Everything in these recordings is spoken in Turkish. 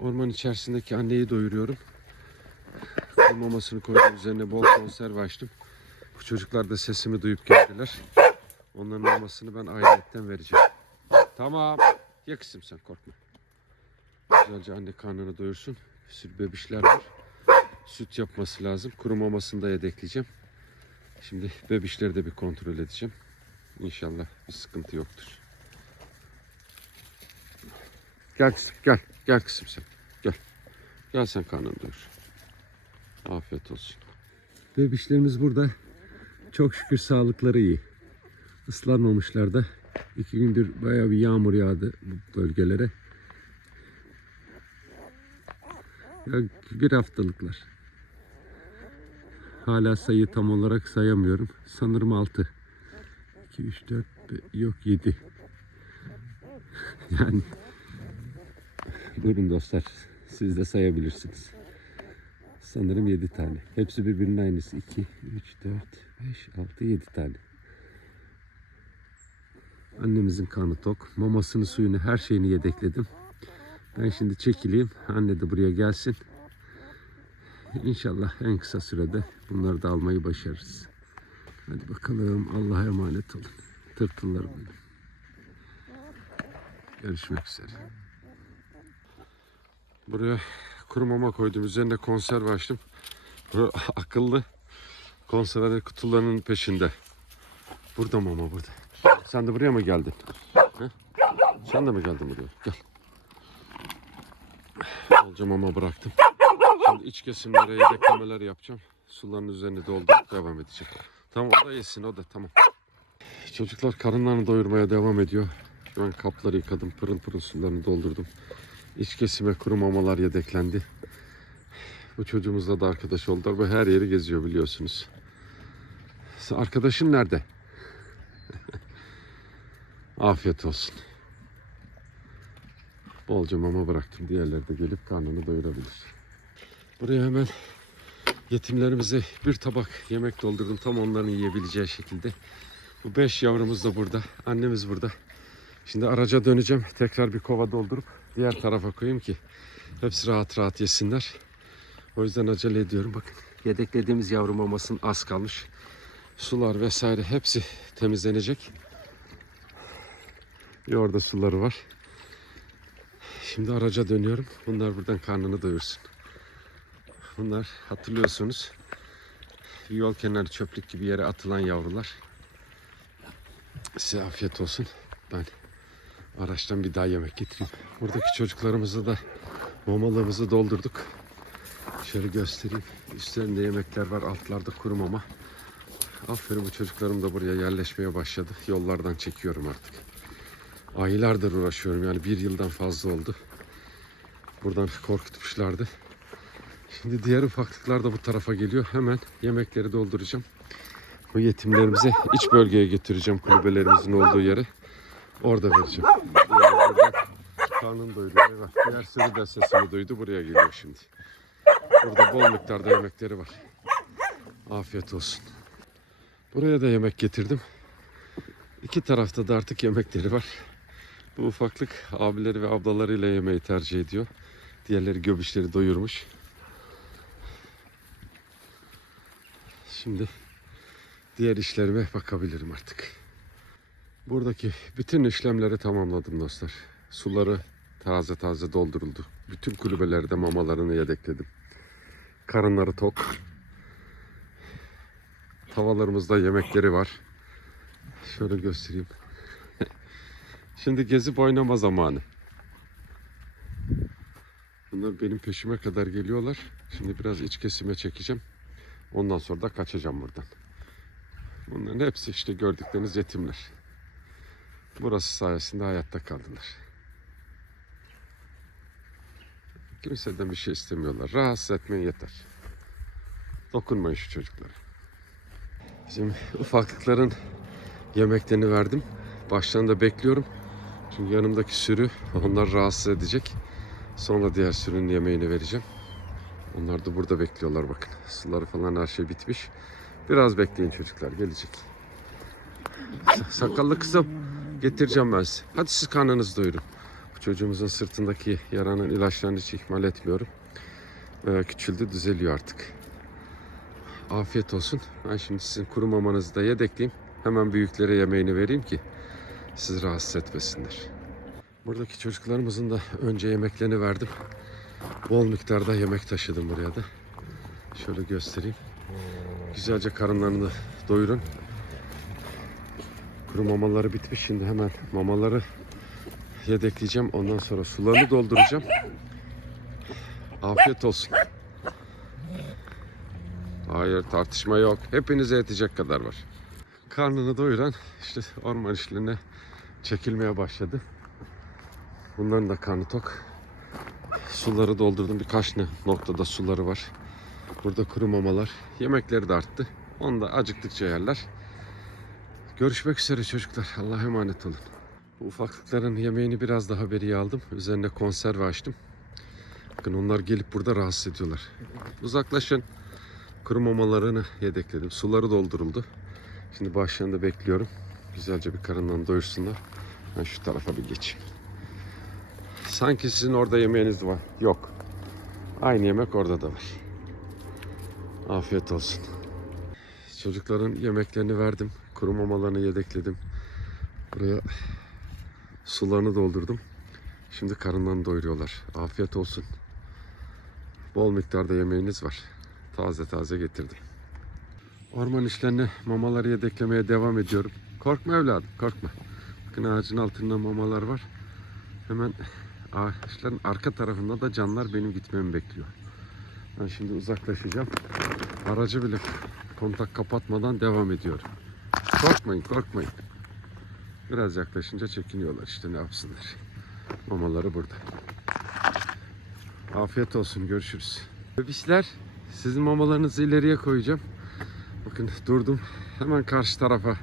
Orman içerisindeki anneyi doyuruyorum. Kum mamasını koydum üzerine bol konserve açtım. Bu çocuklar da sesimi duyup geldiler. Onların mamasını ben ayrıyetten vereceğim. Tamam. Ye kızım sen korkma. Güzelce anne karnını doyursun. Sürü bebişler var. Süt yapması lazım. Kuru mamasını da yedekleyeceğim. Şimdi bebişleri de bir kontrol edeceğim. İnşallah bir sıkıntı yoktur. Gel kızım gel. Gel kızım sen. Gel. Gel sen karnını doyur. Afiyet olsun. Bebişlerimiz burada. Çok şükür sağlıkları iyi. Islanmamışlar da. İki gündür bayağı bir yağmur yağdı bu bölgelere. Ya bir haftalıklar. Hala sayı tam olarak sayamıyorum. Sanırım 6. 2, 3, 4, yok 7. Yani buyurun dostlar. Siz de sayabilirsiniz. Sanırım 7 tane. Hepsi birbirinin aynısı. 2, 3, 4, 5, 6, 7 tane. Annemizin karnı tok. Mamasını, suyunu, her şeyini yedekledim. Ben şimdi çekileyim. Anne de buraya gelsin. İnşallah en kısa sürede bunları da almayı başarırız. Hadi bakalım. Allah'a emanet olun. Tırtıllarım benim. Görüşmek üzere. Buraya kuru mama koydum. Üzerine konserve açtım. Bu akıllı konserve kutularının peşinde. Burada mama burada. Sen de buraya mı geldin? He? Sen de mi geldin buraya? Gel. Bolca mama bıraktım. Şimdi iç kesimlere yedeklemeler yapacağım. Suların üzerine doldurup devam edeceğim. Tamam o da yesin o da tamam. Çocuklar karınlarını doyurmaya devam ediyor. An kapları yıkadım. Pırıl pırıl sularını doldurdum. İç kesime kuru mamalar yedeklendi. Bu çocuğumuzla da arkadaş oldular. Bu her yeri geziyor biliyorsunuz. Arkadaşın nerede? Afiyet olsun. Bolca mama bıraktım. Diğerleri de gelip karnını doyurabilir. Buraya hemen yetimlerimize bir tabak yemek doldurdum. Tam onların yiyebileceği şekilde. Bu beş yavrumuz da burada. Annemiz burada. Şimdi araca döneceğim. Tekrar bir kova doldurup diğer tarafa koyayım ki hepsi rahat rahat yesinler. O yüzden acele ediyorum. Bakın yedeklediğimiz yavru mamasının az kalmış. Sular vesaire hepsi temizlenecek. Bir orada suları var. Şimdi araca dönüyorum. Bunlar buradan karnını doyursun. Bunlar hatırlıyorsunuz yol kenarı çöplük gibi yere atılan yavrular. Size afiyet olsun. Ben araçtan bir daha yemek getireyim. Buradaki çocuklarımızı da mamalığımızı doldurduk. Şöyle göstereyim. Üstlerinde yemekler var. Altlarda kuru mama. Aferin bu çocuklarım da buraya yerleşmeye başladı. Yollardan çekiyorum artık. Aylardır uğraşıyorum yani bir yıldan fazla oldu. Buradan korkutmuşlardı. Şimdi diğer ufaklıklar da bu tarafa geliyor. Hemen yemekleri dolduracağım. Bu yetimlerimize iç bölgeye götüreceğim kulübelerimizin olduğu yere. Orada vereceğim. Karnını doyuruyor. Eyvah. Diğer sürü de sesimi duydu. Buraya geliyor şimdi. Burada bol miktarda yemekleri var. Afiyet olsun. Buraya da yemek getirdim. İki tarafta da artık yemekleri var. Bu ufaklık abileri ve ablalarıyla yemeği tercih ediyor. Diğerleri göbüşleri doyurmuş. Şimdi diğer işlerime bakabilirim artık. Buradaki bütün işlemleri tamamladım dostlar. Suları taze taze dolduruldu. Bütün kulübelerde mamalarını yedekledim. Karınları tok. Tavalarımızda yemekleri var. Şöyle göstereyim. Şimdi gezip oynama zamanı. Bunlar benim peşime kadar geliyorlar. Şimdi biraz iç kesime çekeceğim. Ondan sonra da kaçacağım buradan. Bunların hepsi işte gördükleriniz yetimler. Burası sayesinde hayatta kaldılar. Kimseden bir şey istemiyorlar. Rahatsız etmeyin yeter. Dokunmayın şu çocuklara. Bizim ufaklıkların yemeklerini verdim. Başlarında bekliyorum. Çünkü yanımdaki sürü onlar rahatsız edecek. Sonra diğer sürünün yemeğini vereceğim. Onlar da burada bekliyorlar bakın. Suları falan her şey bitmiş. Biraz bekleyin çocuklar gelecek. Sa- Sakallı kızım getireceğim ben size. Hadi siz karnınızı doyurun. Çocuğumuzun sırtındaki yaranın ilaçlarını hiç ihmal etmiyorum. Ee, küçüldü, düzeliyor artık. Afiyet olsun. Ben şimdi sizin kuru mamanızı da yedekleyeyim. Hemen büyüklere yemeğini vereyim ki sizi rahatsız etmesinler. Buradaki çocuklarımızın da önce yemeklerini verdim. Bol miktarda yemek taşıdım buraya da. Şöyle göstereyim. Güzelce karınlarını doyurun. Kuru mamaları bitmiş. Şimdi hemen mamaları yedekleyeceğim. Ondan sonra sularını dolduracağım. Afiyet olsun. Hayır tartışma yok. Hepinize yetecek kadar var. Karnını doyuran işte orman işlerine çekilmeye başladı. Bunların da karnı tok. Suları doldurdum. Birkaç ne noktada suları var. Burada kuru mamalar. Yemekleri de arttı. Onu da acıktıkça yerler. Görüşmek üzere çocuklar. Allah'a emanet olun. Bu ufaklıkların yemeğini biraz daha beri aldım. Üzerine konserve açtım. Bakın onlar gelip burada rahatsız ediyorlar. Uzaklaşın. Kuru mamalarını yedekledim. Suları dolduruldu. Şimdi başlarında bekliyorum. Güzelce bir karından doyursunlar. Ben şu tarafa bir geçeyim. Sanki sizin orada yemeğiniz var. Yok. Aynı yemek orada da var. Afiyet olsun. Çocukların yemeklerini verdim. Kuru mamalarını yedekledim. Buraya sularını doldurdum. Şimdi karından doyuruyorlar. Afiyet olsun. Bol miktarda yemeğiniz var. Taze taze getirdim. Orman işlerine mamaları yedeklemeye devam ediyorum. Korkma evladım, korkma. Bakın ağacın altında mamalar var. Hemen ağaçların arka tarafında da canlar benim gitmemi bekliyor. Ben şimdi uzaklaşacağım. Aracı bile kontak kapatmadan devam ediyorum. Korkmayın, korkmayın. Biraz yaklaşınca çekiniyorlar işte ne yapsınlar. Mamaları burada. Afiyet olsun, görüşürüz. Bebişler, sizin mamalarınızı ileriye koyacağım. Bakın durdum. Hemen karşı tarafa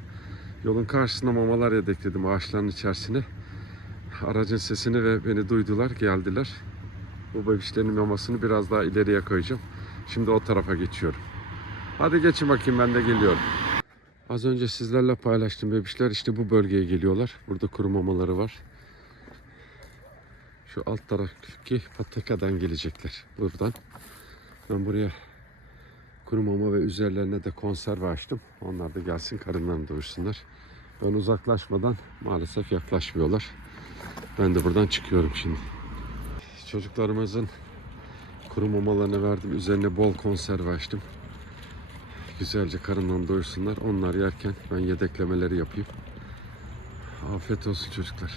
yolun karşısına mamalar yedekledim ağaçların içerisine. Aracın sesini ve beni duydular, geldiler. Bu bebişlerin mamasını biraz daha ileriye koyacağım. Şimdi o tarafa geçiyorum. Hadi geçin bakayım ben de geliyorum. Az önce sizlerle paylaştım bebişler işte bu bölgeye geliyorlar. Burada kuru mamaları var. Şu alt taraftaki patikadan gelecekler. Buradan. Ben buraya kuru mama ve üzerlerine de konserve açtım. Onlar da gelsin karınlarını doyursunlar. Ben uzaklaşmadan maalesef yaklaşmıyorlar. Ben de buradan çıkıyorum şimdi. Çocuklarımızın kuru mamalarını verdim. Üzerine bol konserve açtım. Güzelce karından doyursunlar. Onlar yerken ben yedeklemeleri yapayım. Afiyet olsun çocuklar.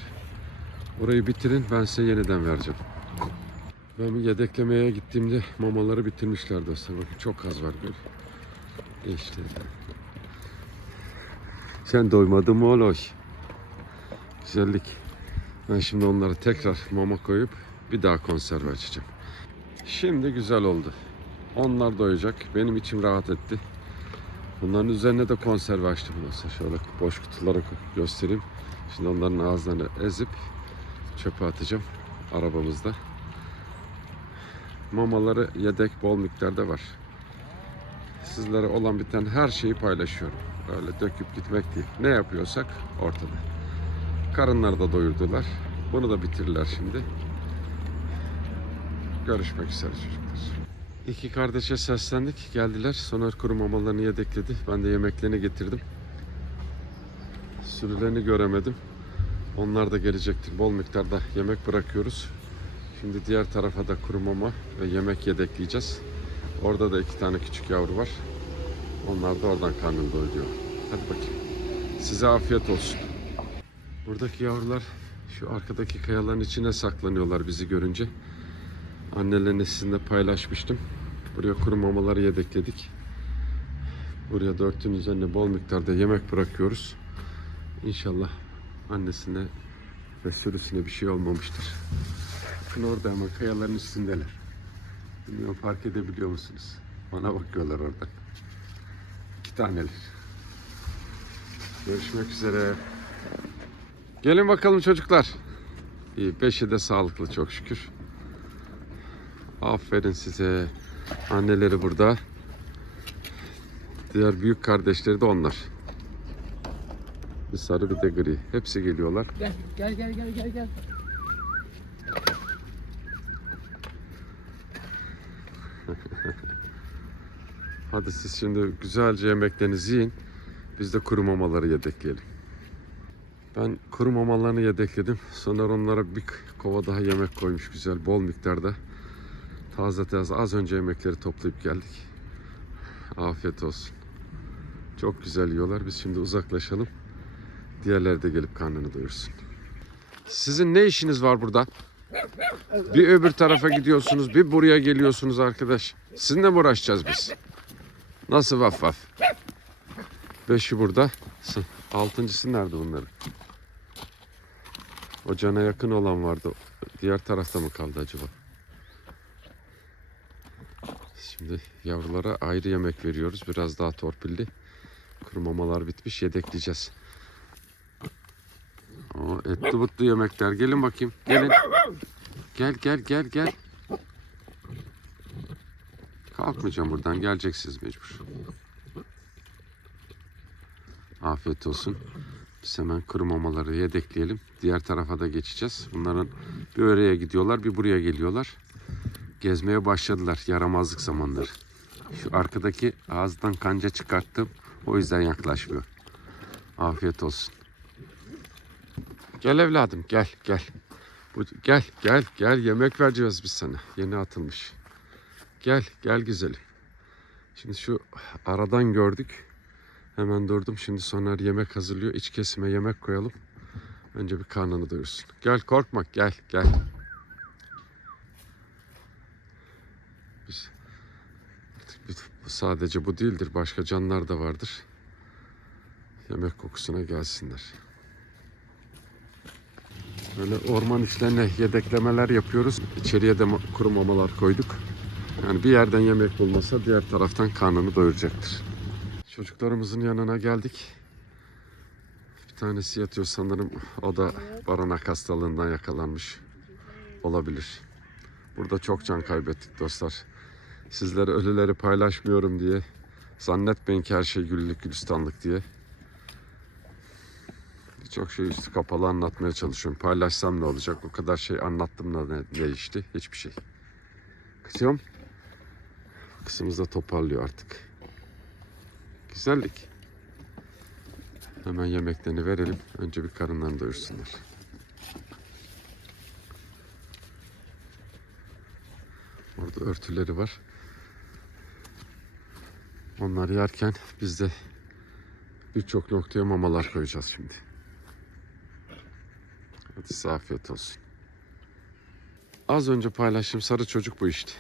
Orayı bitirin ben size yeniden vereceğim. Ben yedeklemeye gittiğimde mamaları bitirmişler dostlar. Bakın çok az var böyle. İşte. Sen doymadın mı oğlum? Güzellik. Ben şimdi onlara tekrar mama koyup bir daha konserve açacağım. Şimdi güzel oldu. Onlar doyacak. Benim içim rahat etti. Bunların üzerine de konserve açtım dostlar. Şöyle boş kutuları göstereyim. Şimdi onların ağızlarını ezip çöpe atacağım arabamızda. Mamaları yedek bol miktarda var. Sizlere olan biten her şeyi paylaşıyorum. Öyle döküp gitmek değil. Ne yapıyorsak ortada. Karınları da doyurdular. Bunu da bitirirler şimdi. Görüşmek üzere çocuklar. İki kardeşe seslendik. Geldiler. Soner kuru mamalarını yedekledi. Ben de yemeklerini getirdim. Sürülerini göremedim. Onlar da gelecektir. Bol miktarda yemek bırakıyoruz. Şimdi diğer tarafa da kuru mama ve yemek yedekleyeceğiz. Orada da iki tane küçük yavru var. Onlar da oradan karnını doyuruyor. Hadi bakayım. Size afiyet olsun. Buradaki yavrular şu arkadaki kayaların içine saklanıyorlar bizi görünce. Annelerini sizinle paylaşmıştım. Buraya kuru mamaları yedekledik. Buraya da örtünün üzerine bol miktarda yemek bırakıyoruz. İnşallah annesine ve sürüsüne bir şey olmamıştır. Bakın orada ama kayaların üstündeler. Bilmiyorum fark edebiliyor musunuz? Bana bakıyorlar oradan. İki taneler. Görüşmek üzere. Gelin bakalım çocuklar. İyi, beşi de sağlıklı çok şükür. Aferin size. Anneleri burada. Diğer büyük kardeşleri de onlar. Bir sarı bir de gri. Hepsi geliyorlar. Gel gel gel gel gel. Hadi siz şimdi güzelce yemeklerinizi yiyin. Biz de kuru mamaları yedekleyelim. Ben kuru mamalarını yedekledim. Sonra onlara bir kova daha yemek koymuş güzel bol miktarda. Taze taze az önce yemekleri toplayıp geldik. Afiyet olsun. Çok güzel yiyorlar. Biz şimdi uzaklaşalım. Diğerleri de gelip karnını doyursun. Sizin ne işiniz var burada? Bir öbür tarafa gidiyorsunuz, bir buraya geliyorsunuz arkadaş. Sizinle mi uğraşacağız biz? Nasıl vaf vaf? Beşi burada. Sı- Altıncısı nerede bunların? O cana yakın olan vardı. Diğer tarafta mı kaldı acaba? Şimdi yavrulara ayrı yemek veriyoruz. Biraz daha torpilli. Kuru mamalar bitmiş. Yedekleyeceğiz. O etli butlu yemekler. Gelin bakayım. Gelin. Gel gel gel gel. Kalkmayacağım buradan. Geleceksiniz mecbur. Afiyet olsun. Biz hemen kuru mamaları yedekleyelim. Diğer tarafa da geçeceğiz. Bunların bir oraya gidiyorlar, bir buraya geliyorlar. Gezmeye başladılar. Yaramazlık zamanları. Şu arkadaki ağızdan kanca çıkarttım. O yüzden yaklaşmıyor. Afiyet olsun. Gel evladım gel gel. Gel gel gel yemek vereceğiz biz sana. Yeni atılmış. Gel gel güzelim. Şimdi şu aradan gördük. Hemen durdum. Şimdi Soner yemek hazırlıyor. İç kesime yemek koyalım. Önce bir karnını doyursun. Gel korkma gel gel. Biz, artık biz- bu sadece bu değildir. Başka canlar da vardır. Yemek kokusuna gelsinler. Böyle orman işlerine yedeklemeler yapıyoruz. İçeriye de kuru mamalar koyduk. Yani bir yerden yemek bulmasa diğer taraftan karnını doyuracaktır. Çocuklarımızın yanına geldik. Bir tanesi yatıyor sanırım. O da baranak hastalığından yakalanmış olabilir. Burada çok can kaybettik dostlar. Sizlere ölüleri paylaşmıyorum diye zannetmeyin ki her şey güllük gülistanlık diye. Çok şey üstü kapalı anlatmaya çalışıyorum. Paylaşsam ne olacak? O kadar şey anlattım da ne değişti? Hiçbir şey. Kızım. Kızımız da toparlıyor artık. Güzellik. Hemen yemeklerini verelim. Önce bir karınlarını doyursunlar. Orada örtüleri var. Onlar yerken biz de birçok noktaya mamalar koyacağız şimdi. Hadi size afiyet olsun. Az önce paylaştığım sarı çocuk bu işte.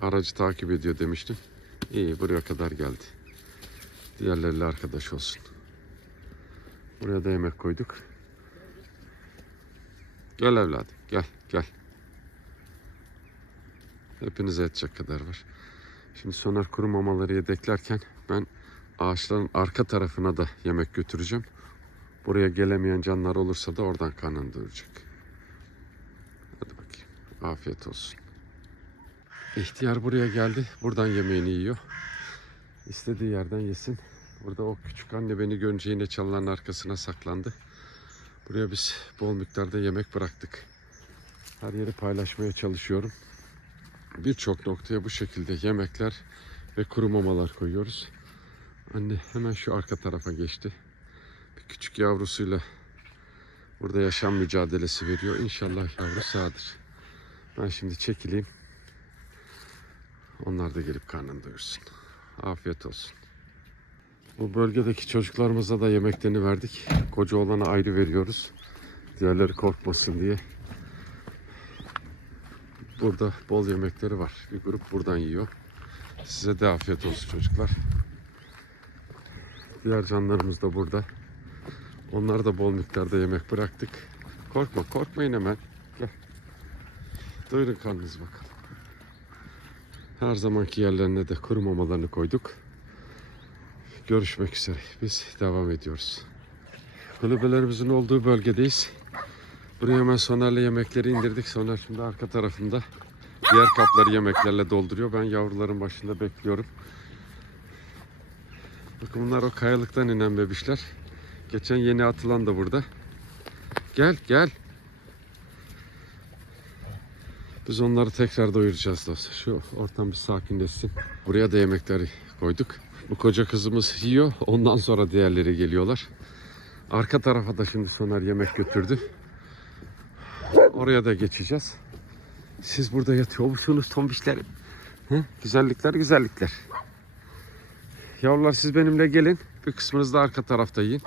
Aracı takip ediyor demiştim. İyi buraya kadar geldi. Diğerleriyle arkadaş olsun. Buraya da yemek koyduk. Gel evladım gel gel. Hepinize yetecek kadar var. Şimdi sonar kuru mamaları yedeklerken ben ağaçların arka tarafına da yemek götüreceğim. Buraya gelemeyen canlar olursa da oradan karnını doyuracak. Hadi bakayım. Afiyet olsun. İhtiyar buraya geldi. Buradan yemeğini yiyor. İstediği yerden yesin. Burada o küçük anne beni görünce yine çalıların arkasına saklandı. Buraya biz bol miktarda yemek bıraktık. Her yeri paylaşmaya çalışıyorum. Birçok noktaya bu şekilde yemekler ve kuru mamalar koyuyoruz. Anne hemen şu arka tarafa geçti. Bir küçük yavrusuyla burada yaşam mücadelesi veriyor. İnşallah yavru sağdır. Ben şimdi çekileyim. Onlar da gelip karnını doyursun. Afiyet olsun. Bu bölgedeki çocuklarımıza da yemeklerini verdik. Koca olana ayrı veriyoruz. Diğerleri korkmasın diye. Burada bol yemekleri var. Bir grup buradan yiyor. Size de afiyet olsun çocuklar. Diğer canlarımız da burada. Onlara da bol miktarda yemek bıraktık. Korkma, korkmayın hemen. Gel. Doyurun karnınızı bakalım. Her zamanki yerlerine de kuru mamalarını koyduk. Görüşmek üzere. Biz devam ediyoruz. Kulübelerimizin olduğu bölgedeyiz. Buraya hemen Soner'le yemekleri indirdik. Soner şimdi arka tarafında diğer kapları yemeklerle dolduruyor. Ben yavruların başında bekliyorum. Bakın bunlar o kayalıktan inen bebişler. Geçen yeni atılan da burada. Gel gel. Biz onları tekrar doyuracağız dostlar. Şu ortam bir sakinleşsin. Buraya da yemekleri koyduk. Bu koca kızımız yiyor. Ondan sonra diğerleri geliyorlar. Arka tarafa da şimdi Soner yemek götürdü. Oraya da geçeceğiz. Siz burada yatıyor musunuz tombişlerim? He? Güzellikler güzellikler. Yavrular siz benimle gelin. Bir kısmınız da arka tarafta yiyin.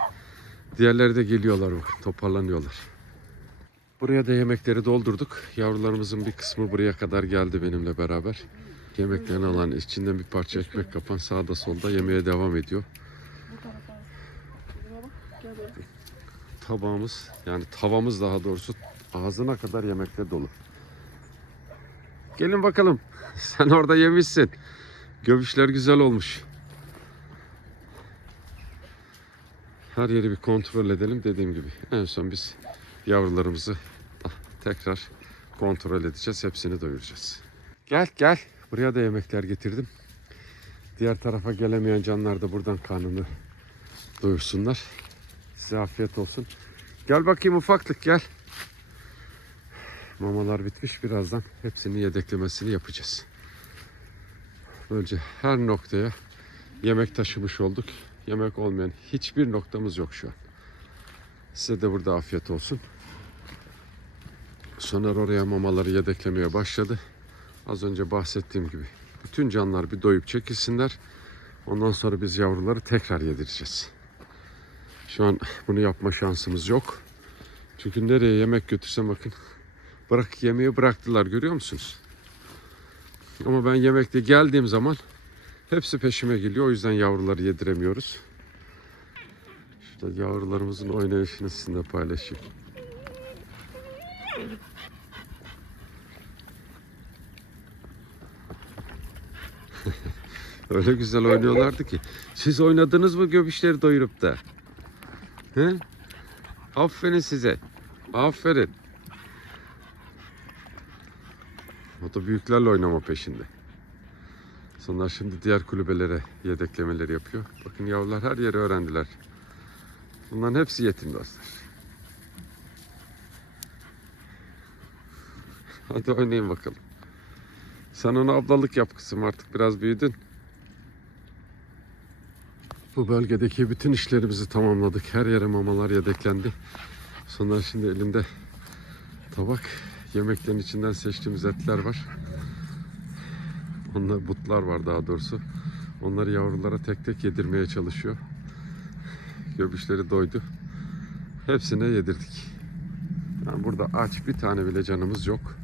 Diğerleri de geliyorlar bakın toparlanıyorlar. Buraya da yemekleri doldurduk. Yavrularımızın bir kısmı buraya kadar geldi benimle beraber. Yemeklerini alan içinden bir parça ekmek kapan sağda solda yemeye devam ediyor. Tabağımız yani tavamız daha doğrusu ağzına kadar yemekle dolu. Gelin bakalım. Sen orada yemişsin. Göbüşler güzel olmuş. Her yeri bir kontrol edelim dediğim gibi. En son biz yavrularımızı da tekrar kontrol edeceğiz. Hepsini doyuracağız. Gel gel. Buraya da yemekler getirdim. Diğer tarafa gelemeyen canlar da buradan karnını doyursunlar. Size afiyet olsun. Gel bakayım ufaklık gel. Mamalar bitmiş birazdan hepsini yedeklemesini yapacağız. Böylece her noktaya yemek taşımış olduk. Yemek olmayan hiçbir noktamız yok şu an. Size de burada afiyet olsun. Soner oraya mamaları yedeklemeye başladı. Az önce bahsettiğim gibi bütün canlar bir doyup çekilsinler. Ondan sonra biz yavruları tekrar yedireceğiz. Şu an bunu yapma şansımız yok. Çünkü nereye yemek götürsem bakın bırak yemeği bıraktılar görüyor musunuz? Ama ben yemekte geldiğim zaman hepsi peşime geliyor. O yüzden yavruları yediremiyoruz. Şurada yavrularımızın oynayışını sizinle paylaşayım. Öyle güzel oynuyorlardı ki. Siz oynadınız mı göbüşleri doyurup da? He? Aferin size. Aferin. O da büyüklerle oynama peşinde. Sonra şimdi diğer kulübelere yedeklemeleri yapıyor. Bakın yavrular her yeri öğrendiler. Bunların hepsi yetim dostlar. Hadi oynayın bakalım. Sen ona ablalık yap kızım artık biraz büyüdün. Bu bölgedeki bütün işlerimizi tamamladık. Her yere mamalar yedeklendi. Sonra şimdi elinde tabak. Yemeklerin içinden seçtiğimiz etler var. Onlar butlar var daha doğrusu. Onları yavrulara tek tek yedirmeye çalışıyor. Göbüşleri doydu. Hepsine yedirdik. Yani burada aç bir tane bile canımız yok.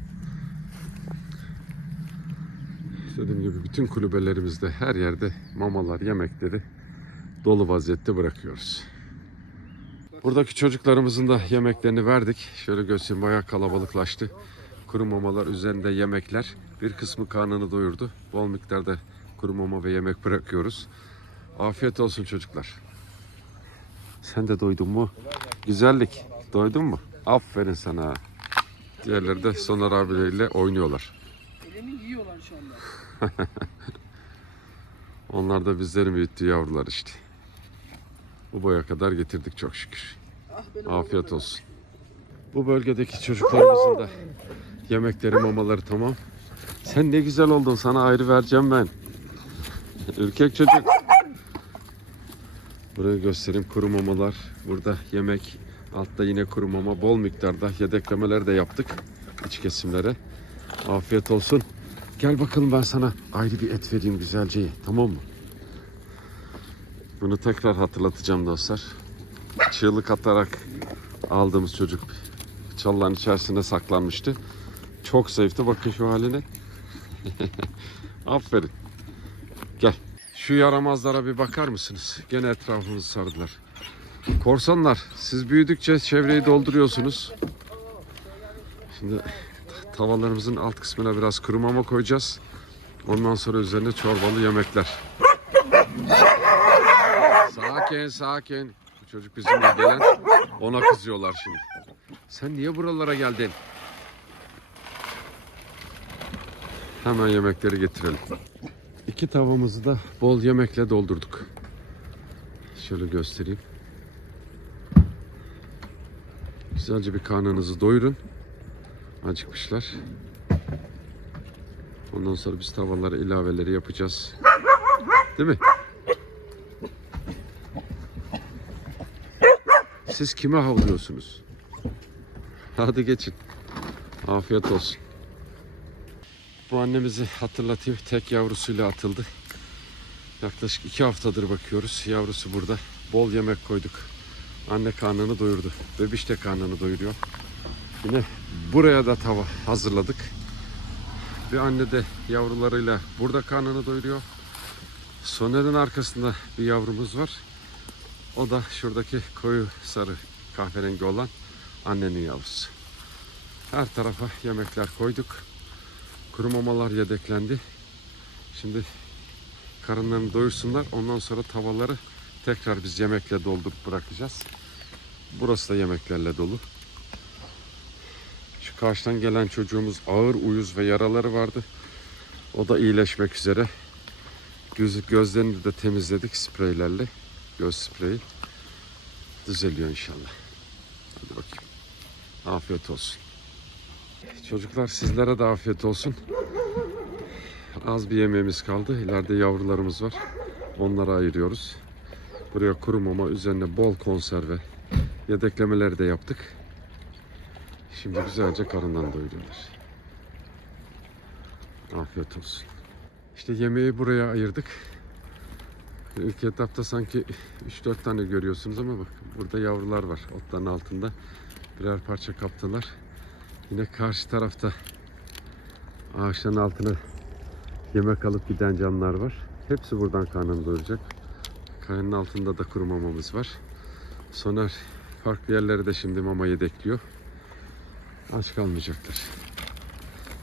Dediğim gibi bütün kulübelerimizde her yerde mamalar, yemekleri dolu vaziyette bırakıyoruz. Buradaki çocuklarımızın da yemeklerini verdik. Şöyle göstereyim bayağı kalabalıklaştı. Kuru mamalar üzerinde yemekler. Bir kısmı karnını doyurdu. Bol miktarda kuru mama ve yemek bırakıyoruz. Afiyet olsun çocuklar. Sen de doydun mu? Güzellik. Doydun mu? Aferin sana. Diğerleri de Soner abileriyle oynuyorlar. Elimi yiyorlar şu anda. Onlar da bizlerin büyüttüğü yavrular işte. Bu boya kadar getirdik çok şükür. Ah Afiyet olsun. Bu bölgedeki çocuklarımızın da yemekleri, mamaları tamam. Sen ne güzel oldun. Sana ayrı vereceğim ben. Ürkek çocuk. Burayı göstereyim. Kuru mamalar. Burada yemek. Altta yine kuru mama. Bol miktarda yedeklemeler de yaptık. iç kesimlere. Afiyet olsun. Gel bakalım ben sana ayrı bir et vereyim güzelce ye. Tamam mı? Bunu tekrar hatırlatacağım dostlar. Çığlık atarak aldığımız çocuk çalıların içerisinde saklanmıştı. Çok zayıftı. Bakın şu haline. Aferin. Gel. Şu yaramazlara bir bakar mısınız? Gene etrafımızı sardılar. Korsanlar, siz büyüdükçe çevreyi dolduruyorsunuz. Şimdi tavalarımızın alt kısmına biraz kuru mama koyacağız. Ondan sonra üzerine çorbalı yemekler. Sakin sakin. Bu çocuk bizimle gelen ona kızıyorlar şimdi. Sen niye buralara geldin? Hemen yemekleri getirelim. İki tavamızı da bol yemekle doldurduk. Şöyle göstereyim. Güzelce bir karnınızı doyurun. Acıkmışlar. Ondan sonra biz tavalara ilaveleri yapacağız. Değil mi? Siz kime havlıyorsunuz? Hadi geçin. Afiyet olsun. Bu annemizi hatırlatayım. Tek yavrusuyla atıldı. Yaklaşık iki haftadır bakıyoruz. Yavrusu burada. Bol yemek koyduk. Anne karnını doyurdu. Bebiş de karnını doyuruyor. Yine buraya da tava hazırladık. Bir anne de yavrularıyla burada karnını doyuruyor. Soner'in arkasında bir yavrumuz var. O da şuradaki koyu sarı kahverengi olan annenin yavrusu. Her tarafa yemekler koyduk. Kuru mamalar yedeklendi. Şimdi karınlarını doyursunlar. Ondan sonra tavaları tekrar biz yemekle doldurup bırakacağız. Burası da yemeklerle dolu. Şu karşıdan gelen çocuğumuz ağır uyuz ve yaraları vardı. O da iyileşmek üzere. Göz, gözlerini de temizledik spreylerle. Göz spreyi. Düzeliyor inşallah. Hadi bakayım. Afiyet olsun. Çocuklar sizlere de afiyet olsun. Az bir yemeğimiz kaldı. İleride yavrularımız var. Onları ayırıyoruz. Buraya kuru mama, üzerine bol konserve. Yedeklemeleri de yaptık. Şimdi güzelce karından doyuruyorlar. Afiyet olsun. İşte yemeği buraya ayırdık. İlk etapta sanki 3-4 tane görüyorsunuz ama bak burada yavrular var otların altında. Birer parça kaptılar. Yine karşı tarafta ağaçların altına yemek alıp giden canlılar var. Hepsi buradan karnını doyuracak. Kayanın altında da kuru mamamız var. Soner farklı yerlere de şimdi mama yedekliyor. Aç kalmayacaklar.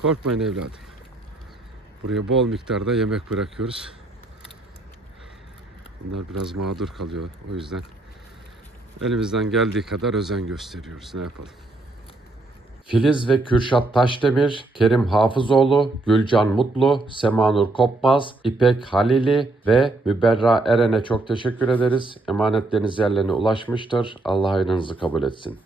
Korkmayın evladım. Buraya bol miktarda yemek bırakıyoruz. Bunlar biraz mağdur kalıyor. O yüzden elimizden geldiği kadar özen gösteriyoruz. Ne yapalım? Filiz ve Kürşat Taşdemir, Kerim Hafızoğlu, Gülcan Mutlu, Semanur Kopmaz, İpek Halili ve Müberra Eren'e çok teşekkür ederiz. Emanetleriniz yerlerine ulaşmıştır. Allah hayrınızı kabul etsin.